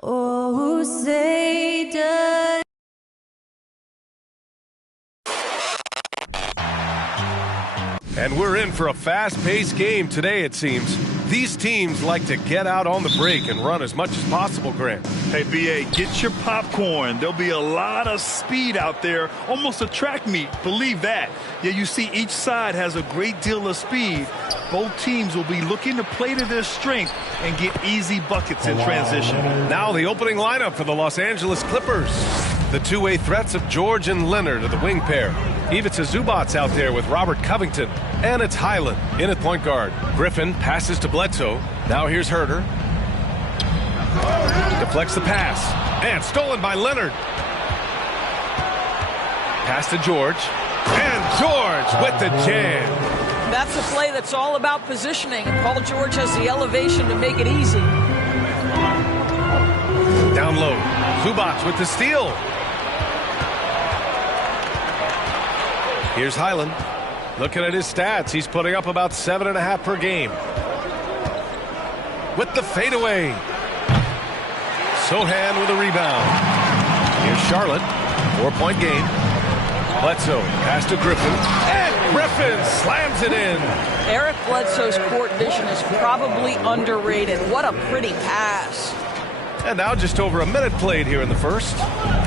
Oh, say does. And we're in for a fast-paced game today, it seems. These teams like to get out on the break and run as much as possible, Grant. Hey, B.A., get your popcorn. There'll be a lot of speed out there, almost a track meet. Believe that. Yeah, you see each side has a great deal of speed. Both teams will be looking to play to their strength and get easy buckets in transition. Now the opening lineup for the Los Angeles Clippers. The two-way threats of George and Leonard are the wing pair. Ivica Zubac's out there with Robert Covington. And it's Highland in at point guard. Griffin passes to Bledsoe. Now here's Herter. Deflects the pass. And stolen by Leonard. Pass to George. And George with the jam. That's a play that's all about positioning. And Paul George has the elevation to make it easy. Down low. Zubac with the steal. Here's Highland. Looking at his stats, he's putting up about 7.5 per game. With the fadeaway. Sohan with a rebound. Here's Charlotte. 4-point game. Bledsoe pass to Griffin. And Griffin slams it in. Eric Bledsoe's court vision is probably underrated. What a pretty pass. And now just over a minute played here in the first.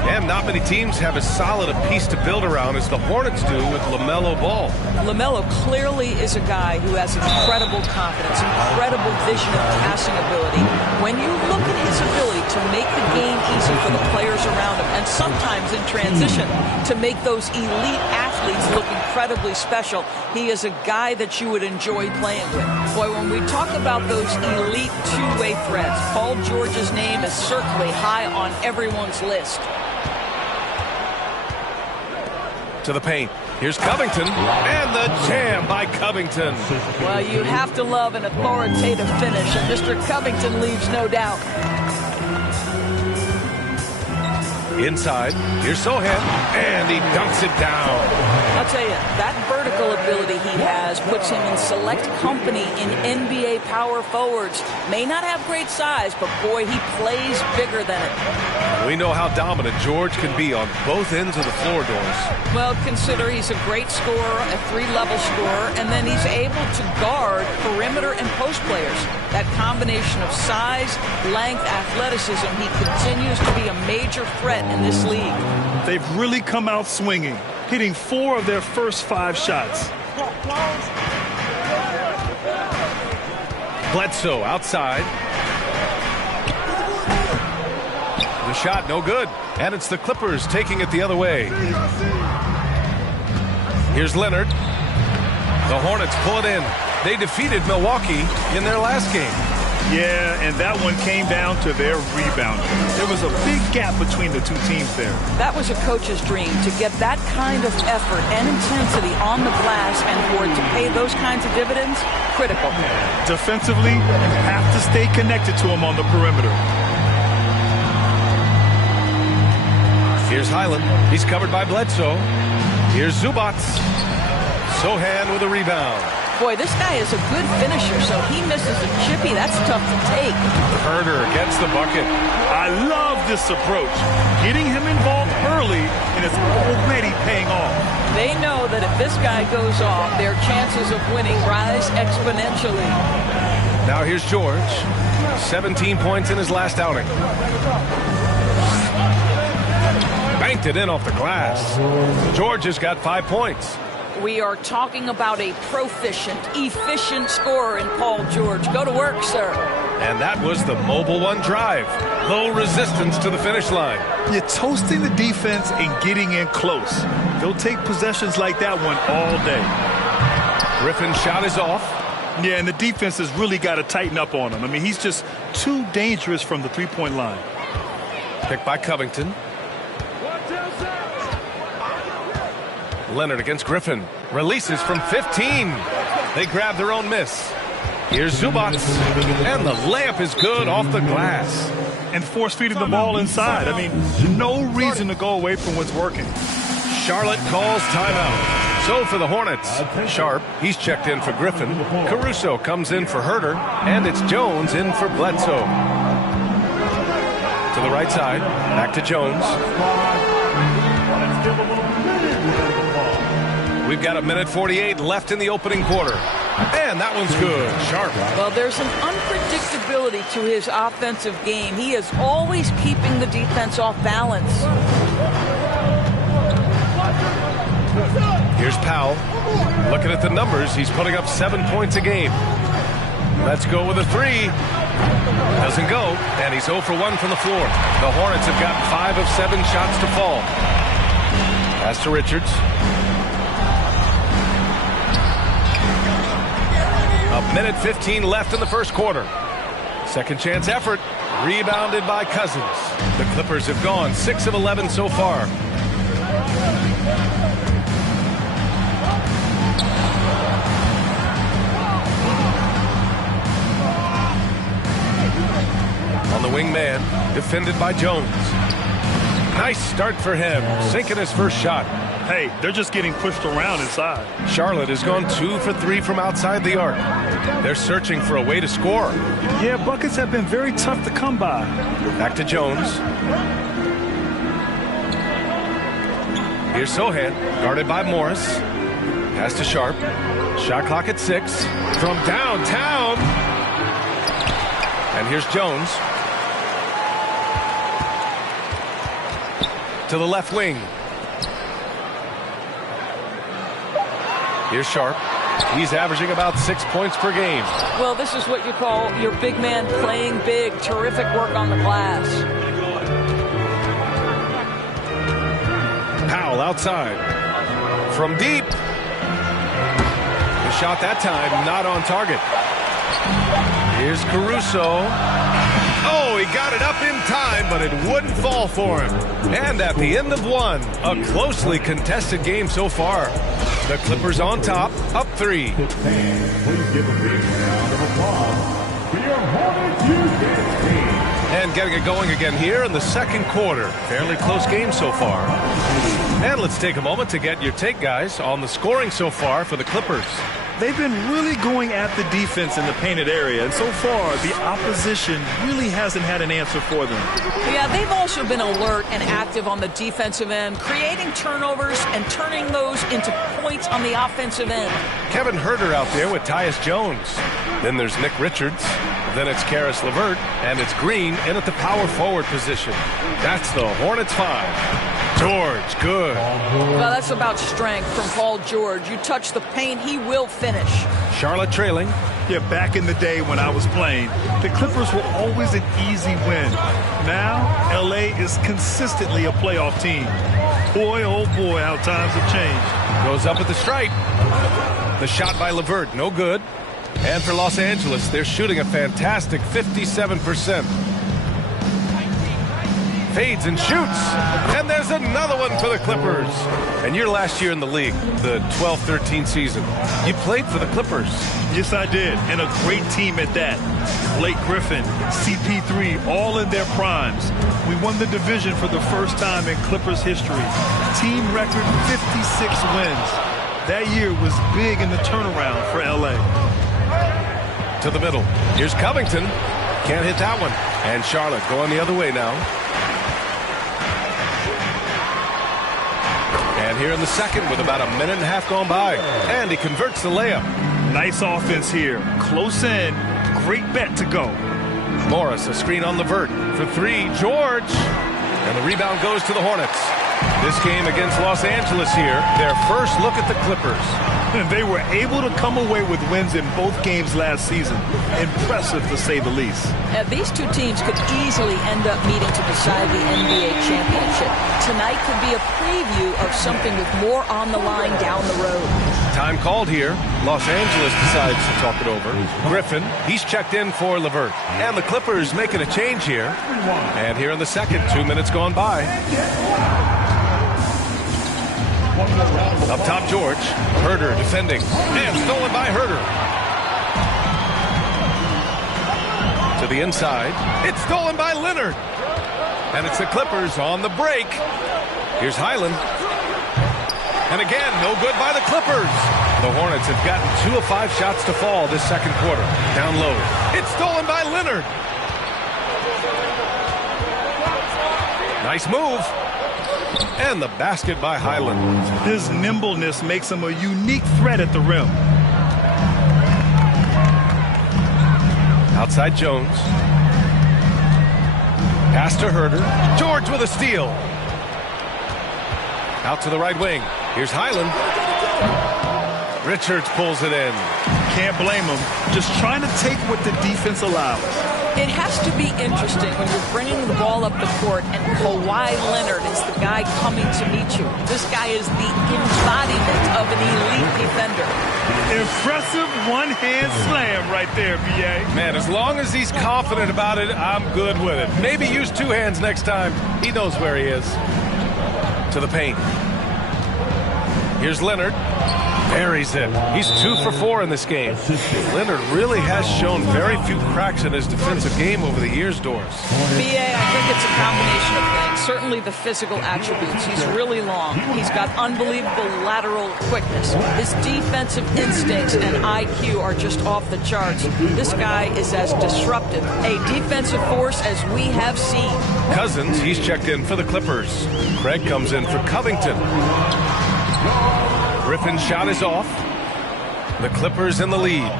And not many teams have as solid a piece to build around as the Hornets do with LaMelo Ball. LaMelo clearly is a guy who has incredible confidence, incredible vision and passing ability. When you look at his ability to make the game easy for the players around him, and sometimes in transition to make those elite athletes look incredibly special, he is a guy that you would enjoy playing with. Boy, when we talk about those elite two-way threats, Paul George's name is certainly high on everyone's list. To the paint. Here's Covington. And the jam by Covington. Well, you have to love an authoritative finish, and Mr. Covington leaves no doubt. Inside. Here's Sohan. And he dunks it down. I'll tell you, that vertical ability he has puts him in select company in NBA power forwards. May not have great size, but boy, he plays bigger than it. We know how dominant George can be on both ends of the floor, Doris. Well, consider he's a great scorer, a three-level scorer, and then he's able to guard perimeter and post players. That combination of size, length, athleticism, he continues to be a major threat in this league. They've really come out swinging, hitting 4 of their first 5 shots. Bledsoe outside. The shot no good. And it's the Clippers taking it the other way. Here's Leonard. The Hornets pull it in. They defeated Milwaukee in their last game. Yeah, and that one came down to their rebounding. There was a big gap between the two teams there. That was a coach's dream, to get that kind of effort and intensity on the glass, and for it to pay those kinds of dividends, critical. Defensively, you have to stay connected to him on the perimeter. Here's Highland. He's covered by Bledsoe. Here's Zubac. Sohan with a rebound. Boy, this guy is a good finisher, so he misses a chippy. That's tough to take. Herter gets the bucket. I love this approach. Getting him involved early, and it's already paying off. They know that if this guy goes off, their chances of winning rise exponentially. Now here's George. 17 points in his last outing. Banked it in off the glass. George has got 5 points. We are talking about a proficient, efficient scorer in Paul George. Go to work, sir. And that was the Mobile One drive. Low resistance to the finish line. You're toasting the defense and getting in close. They'll take possessions like that one all day. Griffin's shot is off. Yeah, and the defense has really got to tighten up on him. I mean, he's just too dangerous from the three-point line. Picked by Covington. Leonard against Griffin. Releases from 15. They grab their own miss. Here's Zubac. And the layup is good off the glass. And force feeding the ball inside. I mean, no reason to go away from what's working. Charlotte calls timeout. So for the Hornets, Sharp, he's checked in for Griffin. Caruso comes in for Herter. And it's Jones in for Bledsoe. To the right side. Back to Jones. We've got 1:48 left in the opening quarter. And that one's good. Sharp. Well, there's an unpredictability to his offensive game. He is always keeping the defense off balance. Here's Powell. Looking at the numbers, he's putting up 7 points a game. Let's go with a three. Doesn't go, and he's 0 for 1 from the floor. The Hornets have got 5 of 7 shots to fall. Pass to Richards. 1:15 left in the first quarter. Second chance effort. Rebounded by Cousins. The Clippers have gone 6 of 11 so far. On the wing man, defended by Jones. Nice start for him, sinking his first shot. Hey, they're just getting pushed around inside. Charlotte has gone 2 for 3 from outside the arc. They're searching for a way to score. Yeah, buckets have been very tough to come by. Back to Jones. Here's Sohan, guarded by Morris. Pass to Sharp. Shot clock at 6. From downtown. And here's Jones. To the left wing. Here's Sharp. He's averaging about 6 points per game. Well, this is what you call your big man playing big. Terrific work on the glass. Powell outside. From deep. The shot that time not on target. Here's Caruso. Oh, he got it up in time, but it wouldn't fall for him. And at the end of one, a closely contested game so far. The Clippers on top, up 3. Please give a big round of applause for your Hornets Houston team. And getting it going again here in the second quarter. Fairly close game so far. And let's take a moment to get your take, guys, on the scoring so far for the Clippers. They've been really going at the defense in the painted area, and so far the opposition really hasn't had an answer for them. Yeah, they've also been alert and active on the defensive end, creating turnovers and turning those into points on the offensive end. Kevin Huerter out there with Tyus Jones. Then there's Nick Richards. Then it's Caris LeVert, and it's Green in at the power forward position. That's the Hornets 5. George, good. Well, that's about strength from Paul George. You touch the paint, he will finish. Charlotte trailing. Yeah, back in the day when I was playing, the Clippers were always an easy win. Now, L.A. is consistently a playoff team. Boy, oh boy, how times have changed. Goes up at the stripe. The shot by LeVert, no good. And for Los Angeles, they're shooting a fantastic 57%. Fades and shoots. And there's another one for the Clippers. And your last year in the league, the 12-13 season, you played for the Clippers. Yes, I did. And a great team at that. Blake Griffin, CP3, all in their primes. We won the division for the first time in Clippers history. Team record 56 wins. That year was big in the turnaround for L.A. To the middle. Here's Covington. Can't hit that one. And Charlotte going the other way now. And here in the second with about a minute and a half gone by. And he converts the layup. Nice offense here. Close in. Great bet to go. Morris, a screen on LeVert. For 3, George. And the rebound goes to the Hornets. This game against Los Angeles here, their first look at the Clippers. And they were able to come away with wins in both games last season. Impressive, to say the least. These two teams could easily end up meeting to decide the NBA championship. Tonight could be a preview of something with more on the line down the road. Time called here. Los Angeles decides to talk it over. Griffin, he's checked in for LeVert. And the Clippers making a change here. And here in the second, 2 minutes gone by. Up top, George. Huerter defending. And stolen by Huerter. To the inside. It's stolen by Leonard. And it's the Clippers on the break. Here's Highland. And again, no good by the Clippers. The Hornets have gotten 2 of 5 shots to fall this second quarter. Down low. It's stolen by Leonard. Nice move. And the basket by Highland. His nimbleness makes him a unique threat at the rim. Outside Jones. Pass to Herder. George with a steal. Out to the right wing. Here's Highland. Richards pulls it in. Can't blame him. Just trying to take what the defense allows. It has to be interesting when you're bringing the ball up the court and Kawhi Leonard is the guy coming to meet you. This guy is the embodiment of an elite defender. Impressive one-hand slam right there, B.A. Man, as long as he's confident about it, I'm good with it. Maybe use two hands next time. He knows where he is. To the paint. Here's Leonard. Buries it. He's 2 for 4 in this game. Leonard really has shown very few cracks in his defensive game over the years, Doris. B.A., I think it's a combination of things. Certainly the physical attributes. He's really long. He's got unbelievable lateral quickness. His defensive instincts and IQ are just off the charts. This guy is as disruptive, a defensive force as we have seen. Cousins, he's checked in for the Clippers. Craig comes in for Covington. Griffin's shot is off. The Clippers in the lead.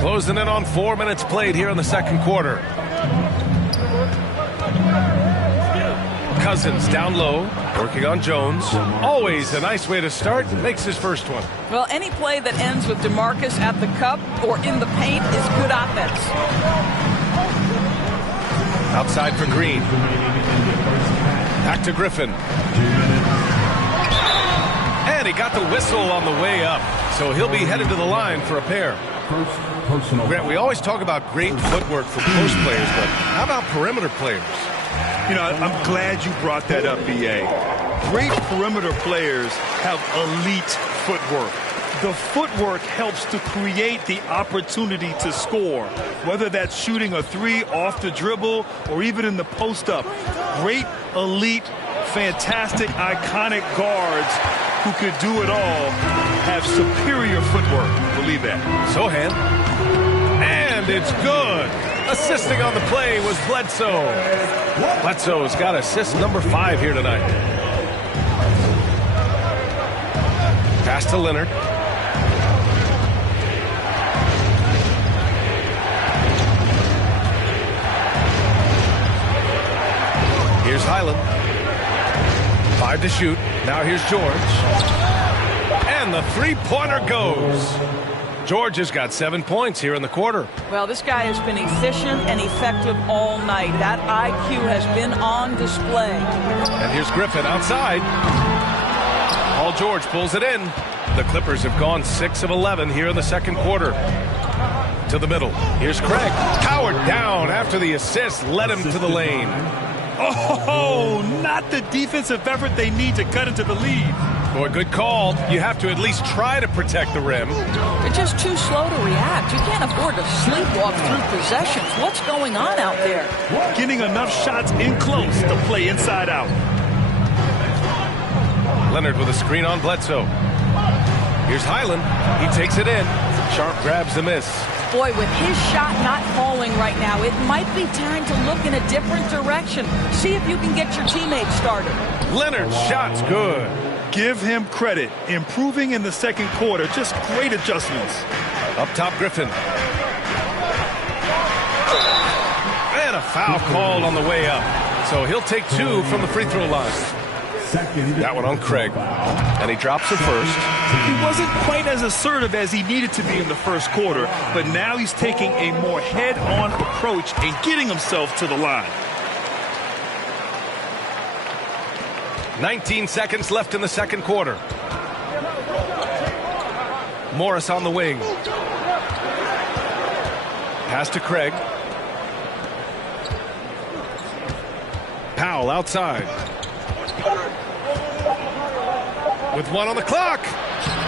Closing in on 4 minutes played here in the second quarter. Cousins down low, working on Jones. Always a nice way to start. Makes his first one. Well, any play that ends with DeMarcus at the cup or in the paint is good offense. Outside for Green. Back to Griffin. And he got the whistle on the way up. So he'll be headed to the line for a pair. Grant, we always talk about great footwork for post players, but how about perimeter players? You know, I'm glad you brought that up, B.A. Great perimeter players have elite footwork. The footwork helps to create the opportunity to score, whether that's shooting a three off the dribble or even in the post-up. Great, elite, fantastic, iconic guards who could do it all have superior footwork. Believe that. Sohan. And it's good. Assisting on the play was Bledsoe. Bledsoe's got assist number 5 here tonight. Pass to Leonard. Here's Highland. 5 to shoot. Now here's George. And the three-pointer goes. George has got 7 points here in the quarter. Well, this guy has been efficient and effective all night. That IQ has been on display. And here's Griffin outside. Paul George pulls it in. The Clippers have gone 6 of 11 here in the second quarter. To the middle. Here's Craig. Powered down after the assist led him to the lane. Oh, not the defensive effort they need to cut into the lead. Boy, good call. You have to at least try to protect the rim. They're just too slow to react. You can't afford to sleepwalk through possessions. What's going on out there? Getting enough shots in close to play inside out. Leonard with a screen on Bledsoe. Here's Highland. He takes it in. Sharp grabs the miss. Boy, with his shot not falling right now, it might be time to look in a different direction. See if you can get your teammates started. Leonard's shot's good. Give him credit. Improving in the second quarter. Just great adjustments. Up top, Griffin. And a foul called on the way up. So he'll take 2 from the free throw line. That one on Craig. And he drops it first. He wasn't quite as assertive as he needed to be in the first quarter, but now he's taking a more head-on approach and getting himself to the line. 19 seconds left in the second quarter. Morris on the wing. Pass to Craig. Powell outside. With 1 on the clock.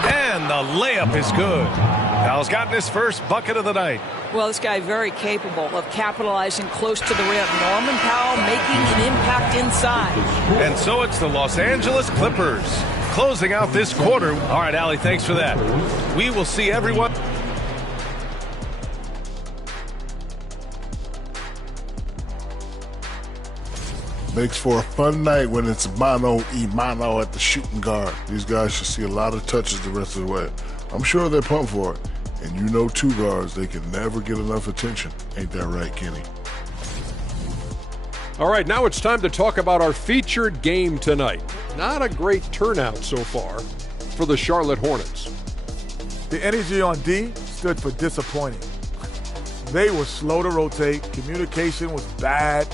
And the layup is good. Powell's gotten his first bucket of the night. Well, this guy very capable of capitalizing close to the rim. Norman Powell making an impact inside. And so it's the Los Angeles Clippers closing out this quarter. All right, Allie, thanks for that. We will see everyone. Makes for a fun night when it's mano-a-mano at the shooting guard. These guys should see a lot of touches the rest of the way. I'm sure they're pumped for it. And you know two guards, they can never get enough attention. Ain't that right, Kenny? All right, now it's time to talk about our featured game tonight. Not a great turnout so far for the Charlotte Hornets. The energy on D stood for disappointing. They were slow to rotate. Communication was bad.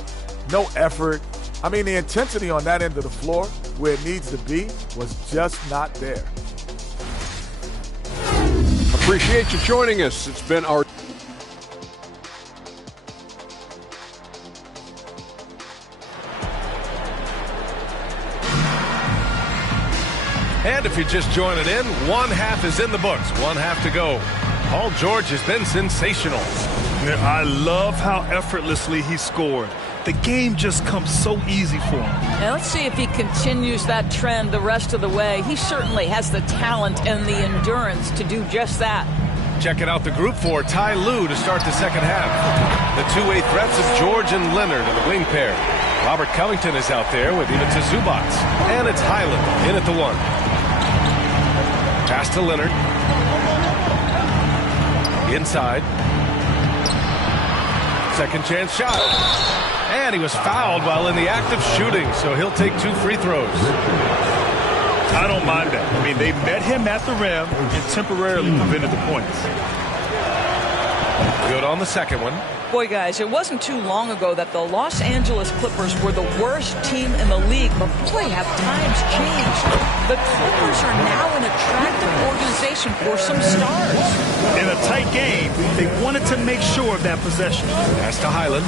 No effort. I mean, the intensity on that end of the floor, where it needs to be, was just not there. Appreciate you joining us. It's been our And if you're just joining in, one half is in the books, one half to go. Paul George has been sensational. I love how effortlessly he scored. The game just comes so easy for him. Now let's see if he continues that trend the rest of the way. He certainly has the talent and the endurance to do just that. Checking out the group for Ty Lue to start the second half. The two-way threats of George and Leonard in the wing pair. Robert Covington is out there with Ivica Zubac. And it's Highland in at the one. Pass to Leonard. Inside. Second chance shot. And he was fouled while in the act of shooting, so he'll take 2 free throws. I don't mind that. I mean, they met him at the rim and temporarily prevented the points. Good on the second one. Boy, guys, it wasn't too long ago that the Los Angeles Clippers were the worst team in the league, but boy, have times changed. The Clippers are now an attractive organization for some stars. In a tight game, they wanted to make sure of that possession. Pass to Highland.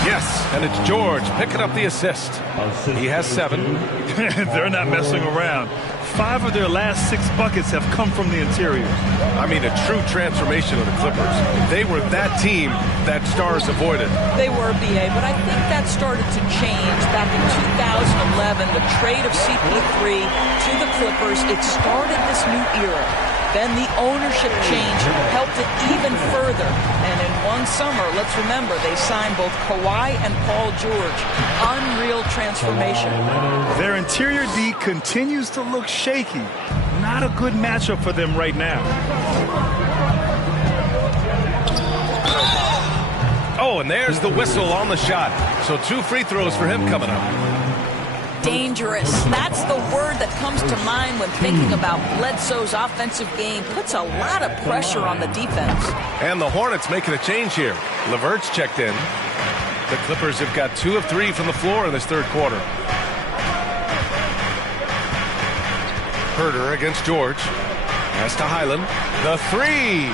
Yes, and it's George picking up the assist. He has 7. They're not messing around. 5 of their last 6 buckets have come from the interior. I mean, a true transformation of the Clippers. They were that team that stars avoided. They were, BA, but I think that started to change back in 2011. The trade of CP3 to the Clippers, it started this new era. Then the ownership change helped it even further. And in one summer, let's remember, they signed both Kawhi and Paul George. Unreal transformation. Their interior D continues to look shaky. Not a good matchup for them right now. Oh, and there's the whistle on the shot. So 2 free throws for him coming up. Dangerous. That's the word that comes to mind when thinking about Bledsoe's offensive game. Puts a lot of pressure on the defense. And the Hornets making a change here. LeVert's checked in. The Clippers have got 2 of 3 from the floor in this third quarter. Herter against George. Pass to Highland. The 3.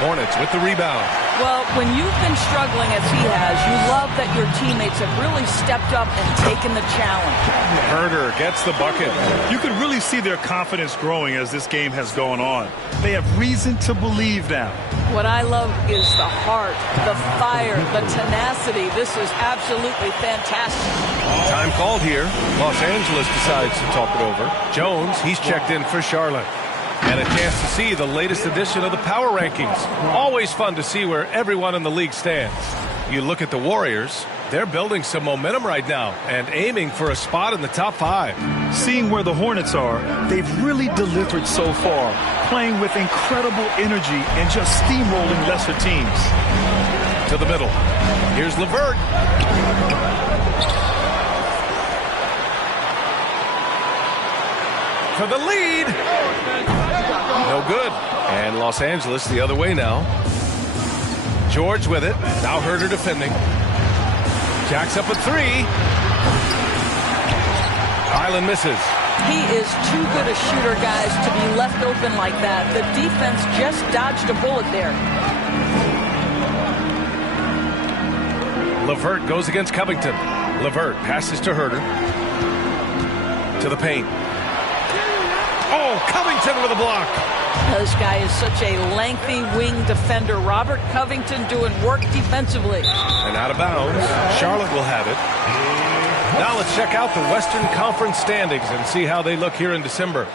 Hornets with the rebound. Well, when you've been struggling as he has, you love that your teammates have really stepped up and taken the challenge. Herter gets the bucket. You can really see their confidence growing as this game has gone on. They have reason to believe now. What I love is the heart, the fire, the tenacity. This is absolutely fantastic. Time called here. Los Angeles decides to talk it over. Jones, he's checked in for Charlotte. And a chance to see the latest edition of the power rankings. Always fun to see where everyone in the league stands. You look at the Warriors, they're building some momentum right now and aiming for a spot in the top 5. Seeing where the Hornets are, they've really delivered so far, playing with incredible energy and just steamrolling lesser teams. To the middle. Here's LeVert. For the lead. No good. And Los Angeles the other way now. George with it. Now Herter defending. Jacks up a 3. Highland misses. He is too good a shooter, guys, to be left open like that. The defense just dodged a bullet there. LeVert goes against Covington. LeVert passes to Herter. To the paint. Oh, Covington with a block. This guy is such a lengthy wing defender. Robert Covington doing work defensively. And out of bounds. Charlotte will have it. Now let's check out the Western Conference standings and see how they look here in December.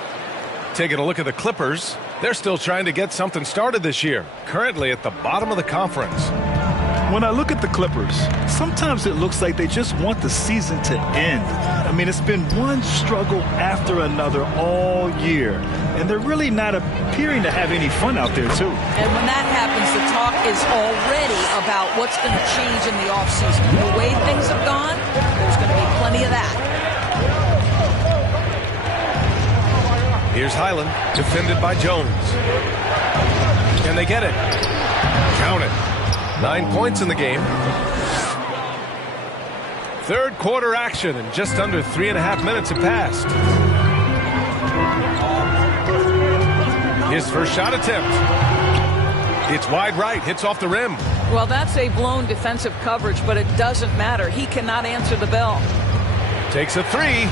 Taking a look at the Clippers, they're still trying to get something started this year. Currently at the bottom of the conference. When I look at the Clippers, sometimes it looks like they just want the season to end. I mean, it's been one struggle after another all year, and they're really not appearing to have any fun out there, too. And when that happens, the talk is already about what's going to change in the offseason. The way things have gone, there's going to be plenty of that. Here's Highland, defended by Jones. Can they get it? Count it. 9 points in the game. Third quarter action, and just under 3.5 minutes have passed. His first shot attempt. It's wide right, hits off the rim. Well, that's a blown defensive coverage, but it doesn't matter. He cannot answer the bell. Takes a three.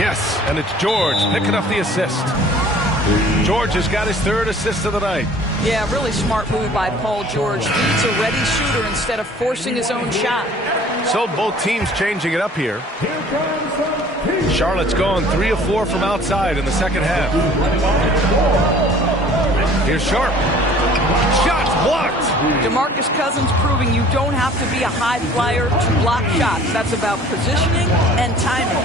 Yes, and it's George picking up the assist. George has got his third assist of the night. Yeah, really smart move by Paul George. Needs a ready shooter instead of forcing his own shot. So both teams changing it up here. Charlotte's gone 3 of 4 from outside in the second half. Here's Sharp. Shots blocked. DeMarcus Cousins proving you don't have to be a high flyer to block shots. That's about positioning and timing.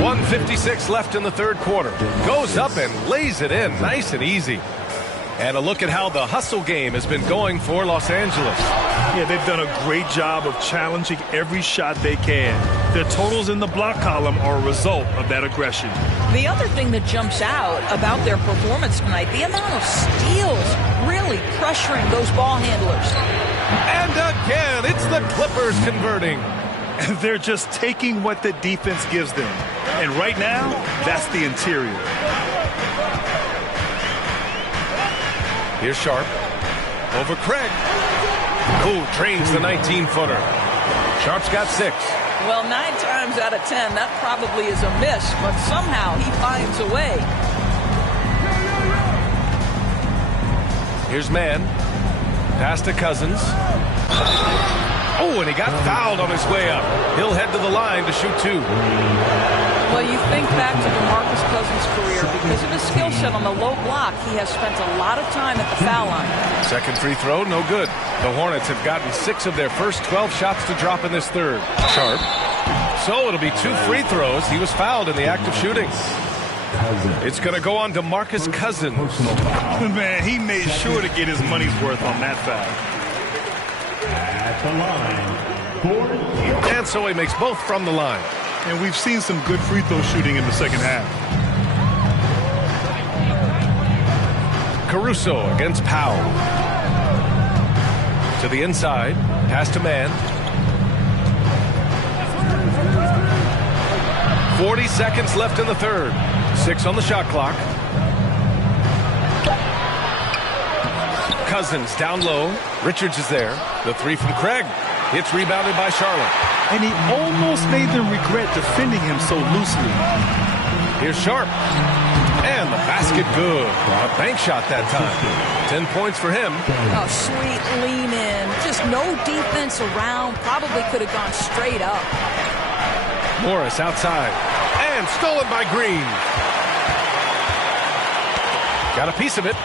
1:56 left in the third quarter. Goes up and lays it in, nice and easy. And a look at how the hustle game has been going for Los Angeles. Yeah, they've done a great job of challenging every shot they can. Their totals in the block column are a result of that aggression. The other thing that jumps out about their performance tonight, the amount of steals really pressuring those ball handlers. And again, it's the Clippers converting. And they're just taking what the defense gives them. And right now, that's the interior. Here's Sharp. Over Craig. Who trains the 19-footer. Sharp's got 6. Well, 9 times out of 10, that probably is a miss, but somehow he finds a way. Here's Mann. Pass to Cousins. Oh, and he got fouled on his way up. He'll head to the line to shoot 2. Well, you think back to DeMarcus Cousins' career. Because of his skill set on the low block, he has spent a lot of time at the foul line. Second free throw, no good. The Hornets have gotten 6 of their first 12 shots to drop in this third. Sharp. So it'll be 2 free throws. He was fouled in the act of shooting. It's going to go on to DeMarcus Cousins. Man, he made sure to get his money's worth on that foul. At the line, And so he makes both from the line. And we've seen some good free throw shooting in the second half. Caruso against Powell. To the inside. Pass to Mann. 40 seconds left in the third. 6 on the shot clock. Cousins down low. Richards is there. The 3 from Craig. It's rebounded by Charlotte. And he almost made them regret defending him so loosely. Here's Sharp. And the basket good. A bank shot that time. 10 points for him. A sweet lean in. Just no defense around. Probably could have gone straight up. Morris outside. And stolen by Green. Got a piece of it.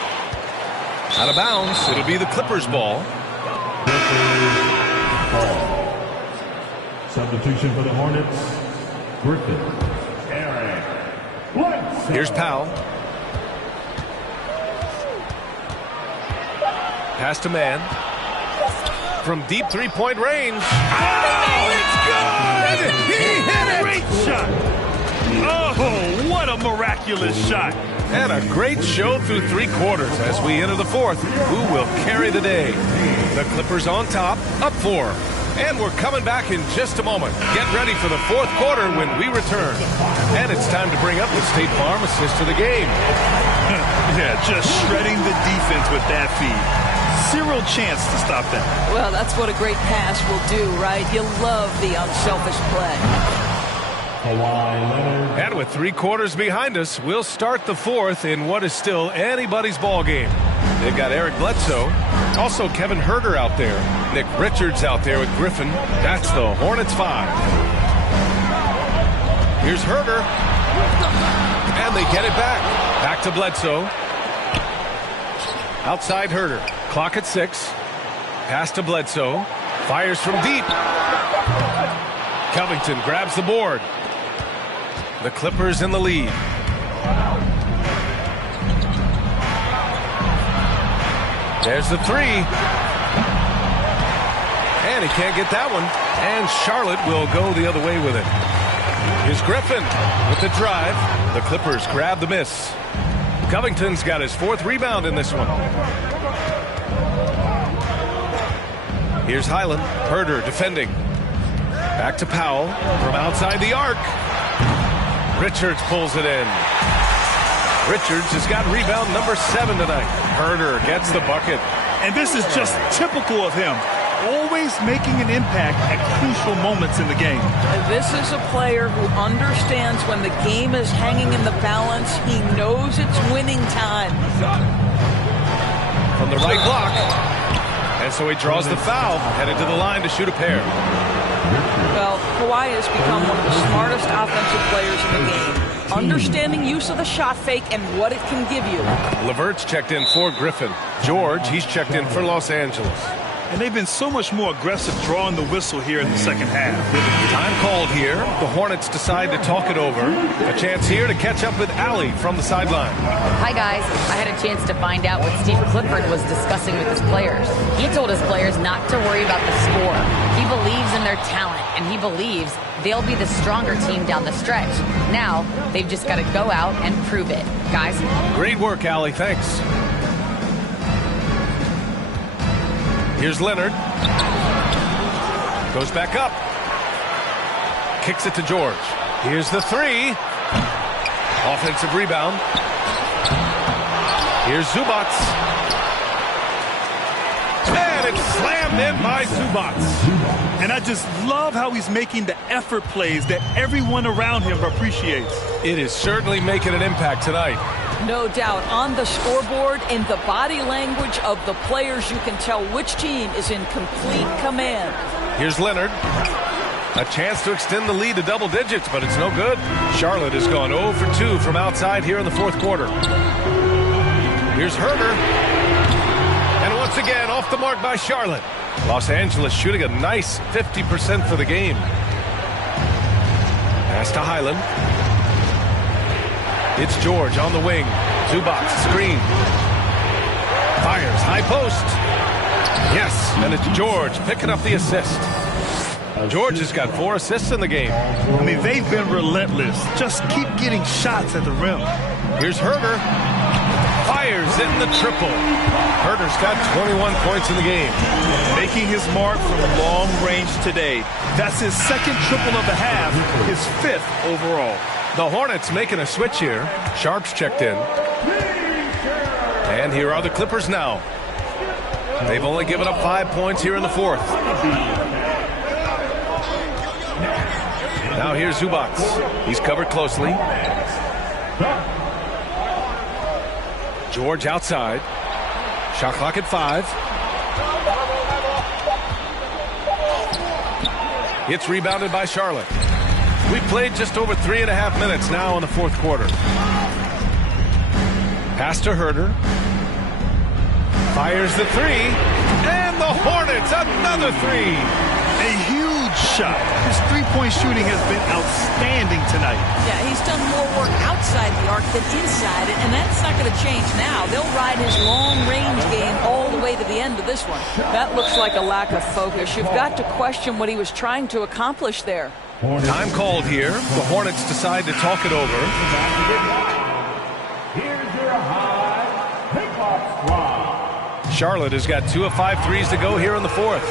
Out of bounds. It'll be the Clippers' ball. Substitution for the Hornets, Griffin. Aaron. Here's Powell. Pass to Mann. From deep 3-point range. Oh, it's good! He hit it! Great shot! Oh, what a miraculous shot! And a great show through 3 quarters as we enter the fourth. Who will carry the day? The Clippers on top, up 4. And we're coming back in just a moment. Get ready for the fourth quarter when we return. And it's time to bring up the State Farm assist of the game. Yeah, just shredding the defense with that feed. Zero chance to stop that. Well, that's what a great pass will do, right? You love the unselfish play. And with 3 quarters behind us, we'll start the fourth in what is still anybody's ball game. They've got Eric Bledsoe, also Kevin Huerter out there, Nick Richards out there with Griffin. That's the Hornets 5. Here's Huerter, and they get it back. Back to Bledsoe. Outside Herder. Clock at 6. Pass to Bledsoe. Fires from deep. Covington grabs the board. The Clippers in the lead. There's the three. And he can't get that one. And Charlotte will go the other way with it. Here's Griffin with the drive. The Clippers grab the miss. Covington's got his 4th rebound in this one. Here's Highland. Herder defending. Back to Powell from outside the arc. Richards pulls it in. Richards has got rebound number 7 tonight. Herder gets the bucket. And this is just typical of him. Always making an impact at crucial moments in the game. This is a player who understands when the game is hanging in the balance. He knows it's winning time. From the right block. And so he draws the foul, headed to the line to shoot a pair. Well, Kawhi has become one of the smartest offensive players in the game. Understanding use of the shot fake and what it can give you. LeVert's checked in for Griffin. George, he's checked in for Los Angeles. And they've been so much more aggressive drawing the whistle here in the second half. Time called here. The Hornets decide to talk it over. A chance here to catch up with Allie from the sideline. Hi, guys. I had a chance to find out what Steve Clifford was discussing with his players. He told his players not to worry about the score. He believes in their talent, and he believes they'll be the stronger team down the stretch. Now, they've just got to go out and prove it. Guys? Great work, Allie. Thanks. Here's Leonard. Goes back up. Kicks it to George. Here's the three. Offensive rebound. Here's Zubac. And it's slammed in by Zubac. And I just love how he's making the effort plays that everyone around him appreciates. It is certainly making an impact tonight. No doubt. On the scoreboard, in the body language of the players, you can tell which team is in complete command. Here's Leonard. A chance to extend the lead to double digits, but it's no good. Charlotte has gone 0 for 2 from outside here in the 4th quarter. Here's Herder. And once again, off the mark by Charlotte. Los Angeles shooting a nice 50% for the game. Pass to Highland. It's George on the wing. Zubac screen. Fires high post. Yes, and it's George picking up the assist. George has got 4 assists in the game. I mean, they've been relentless. Just keep getting shots at the rim. Here's Herder. Fires in the triple. Herder's got 21 points in the game. Making his mark from long range today. That's his 2nd triple of the half, his 5th overall. The Hornets making a switch here. Sharp's checked in. And here are the Clippers now. They've only given up 5 points here in the 4th. Now here's Zubac. He's covered closely. George outside. Shot clock at 5. It's rebounded by Charlotte. We've played just over 3.5 minutes now in the 4th quarter. Pass to Herder. Fires the three. And the Hornets, another three. A huge shot. His three-point shooting has been outstanding tonight. Yeah, he's done more work outside the arc than inside it, and that's not going to change now. They'll ride his long-range game all the way to the end of this one. That looks like a lack of focus. You've got to question what he was trying to accomplish there. Time called here. The Hornets decide to talk it over. Here's your high pickup squad. Charlotte has got 2 of 5 threes to go here in the 4th.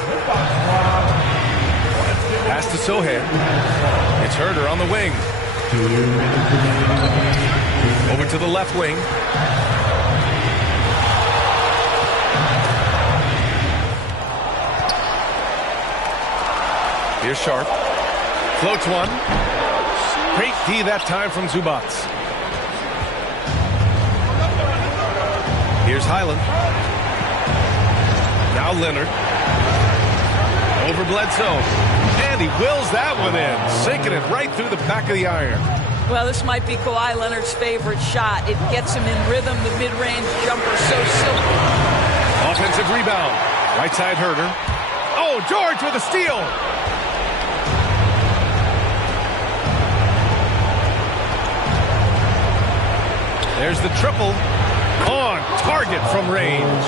Pass to Sohan. It's Herder on the wing. Over to the left wing. Here's Sharp. Floats one. Great D that time from Zubac. Here's Highland. Now Leonard. Over Bledsoe. And he wills that one in. Sinking it right through the back of the iron. Well, this might be Kawhi Leonard's favorite shot. It gets him in rhythm. The mid-range jumper so silky. Offensive rebound. Right side Herder. Oh, George with a steal. There's the triple. On target from range.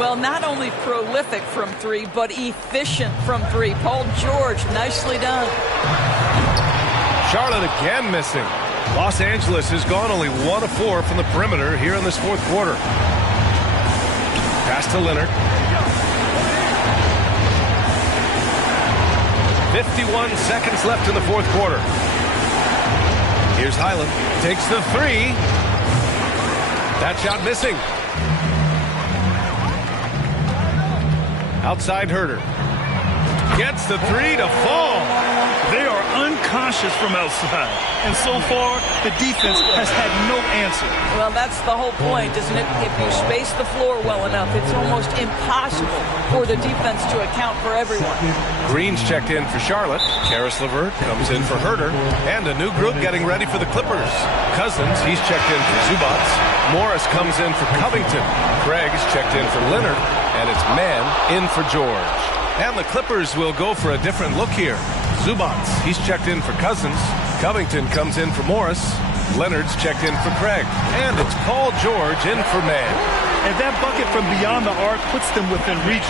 Well, not only prolific from three, but efficient from three. Paul George, nicely done. Charlotte again missing. Los Angeles has gone only 1 of 4 from the perimeter here in this fourth quarter. Pass to Leonard. 51 seconds left in the fourth quarter. Here's Highland. Takes the three. That shot missing. Outside Herder. Gets the three to fall. They are unconscious from outside. And so far, the defense has had no answer. Well, that's the whole point, isn't it? If you space the floor well enough, it's almost impossible for the defense to account for everyone. Green's checked in for Charlotte. Karis LeVert comes in for Herder. And a new group getting ready for the Clippers. Cousins, he's checked in for Zubats. Morris comes in for Covington. Craig's checked in for Leonard. And it's Man in for George. And the Clippers will go for a different look here. Zubats, he's checked in for Cousins. Covington comes in for Morris. Leonard's checked in for Craig. And it's Paul George in for Man. And that bucket from beyond the arc puts them within reach.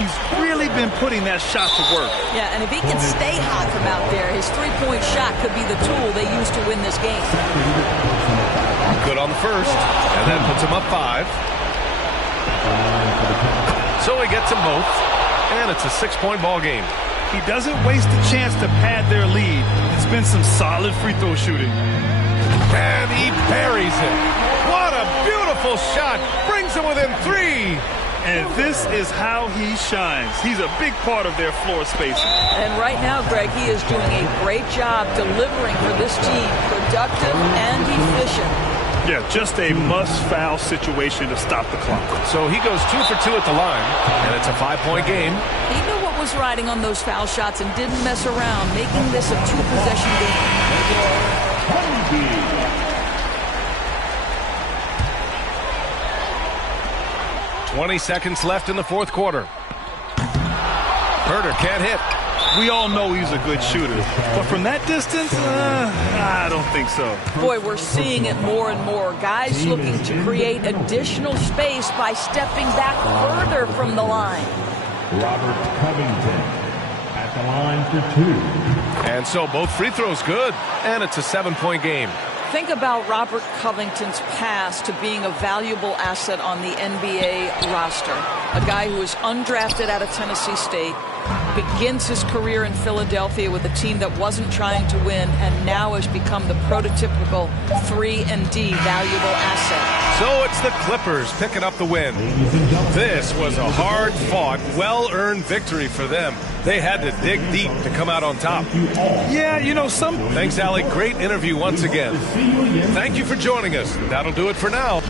He's really been putting that shot to work. Yeah, and if he can stay hot from out there, his three-point shot could be the tool they use to win this game. Good on the first. And that puts him up 5. So he gets them both. And it's a 6-point ball game. He doesn't waste a chance to pad their lead. It's been some solid free throw shooting. And he buries it. What a beautiful shot. Brings him within 3. And this is how he shines. He's a big part of their floor spacing. And right now, Greg, he is doing a great job delivering for this team. Productive and efficient. Yeah, just a must-foul situation to stop the clock. So he goes 2 for 2 at the line, and it's a 5-point game. He knew what was riding on those foul shots and didn't mess around, making this a 2-possession game. 20 seconds left in the fourth quarter. Herder can't hit. We all know he's a good shooter, but from that distance, I don't think so. Boy, we're seeing it more and more. Guys looking to create additional space by stepping back further from the line. Robert Covington at the line for 2. And so both free throws good, and it's a 7-point game. Think about Robert Covington's path to being a valuable asset on the NBA roster. A guy who is undrafted out of Tennessee State, begins his career in Philadelphia with a team that wasn't trying to win, and now has become the prototypical 3-and-D valuable asset. So it's the Clippers picking up the win. This was a hard-fought, well-earned victory for them. They had to dig deep to come out on top. Yeah, you know, Thanks, Allie. Great interview once again. Thank you for joining us. That'll do it for now.